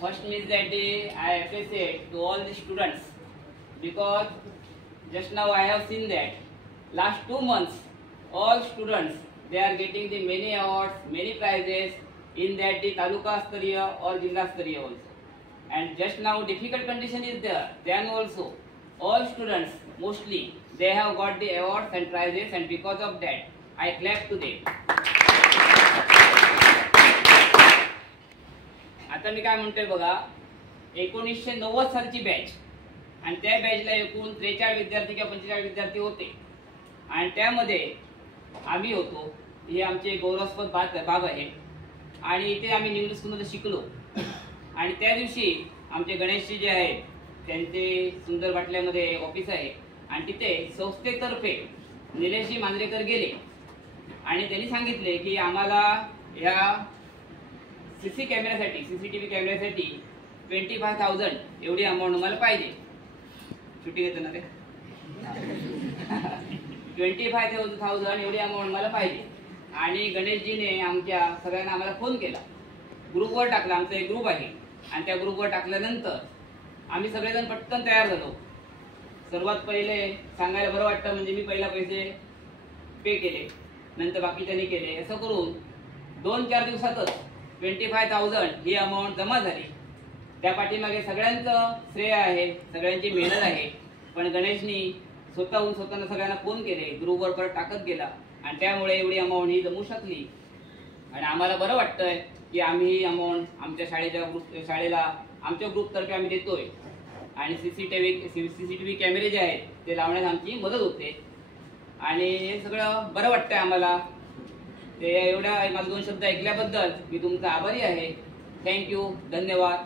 First means that I appreciate to all the students because just now I have seen that last 2 months all students they are getting the many awards, many prizes in that the Taluka Stariya or Jilla Stariya also. And just now difficult condition is there. Then also all students mostly they have got the awards and prizes, and because of that I clap to them. आता मी काय म्हणतोय बघा, 1990 सालची batch आणि त्या बॅचला एकूण 43 विद्यार्थी किंवा 45 विद्यार्थी होते आणि त्यामध्ये आम्ही होतो. हे आमचे गौरवास्पद बाब आहे आणि इथे आम्ही निवडणूक स्कूलमध्ये शिकलो. आणि त्या दिवशी आमचे गणेशजी जे आहेत त्यांचे सुंदर वाटल्यामध्ये ऑफिस आहे आणि तिथे संस्थेतर्फे निलेशजी मांजरेकर गेले आणि त्यांनी सांगितले की आम्हाला या सीसी कॅमेऱ्यासाठी सीसीटीव्ही कॅमेऱ्यासाठी 25,000 एवढी अमाऊंट मला पाहिजे. शूटिंग येतं ना ते 25,000 एवढी अमाऊंट मला पाहिजे. आणि गणेशजीने आमच्या सगळ्यांना आम्हाला फोन केला, ग्रुपवर टाकला. आमचा एक ग्रुप आहे आणि त्या ग्रुपवर टाकल्यानंतर आम्ही सगळेजण पटकन तयार झालो. सर्वात पहिले सांगायला बरं वाटतं म्हणजे मी पहिला पैसे पे केले, नंतर बाकीच्यांनी केले. असं करून 2-4 दिवसातच 25,000 ही अमाऊंट जमा झाली. त्या पाठीमागे सगळ्यांचं श्रेय आहे, सगळ्यांची मेहनत आहे. पण गणेशनी स्वतःहून सगळ्यांना फोन केले, ग्रुपवर परत टाकत गेला आणि त्यामुळे एवढी अमाऊंट ही जमू शकली. आणि आम्हाला बरं वाटतंय की आम्ही ही अमाऊंट आमच्या शाळेला आमच्या ग्रुपतर्फे आम्ही देतोय. आणि सीसीटीव्ही कॅमेरे जे आहेत ते लावण्यात आमची मदत होते आणि हे सगळं बरं वाटतंय आम्हाला. ते एवढ्या माझे 2 शब्द ऐकल्याबद्दल मी तुमचा आभारी आहे. थँक्यू, धन्यवाद.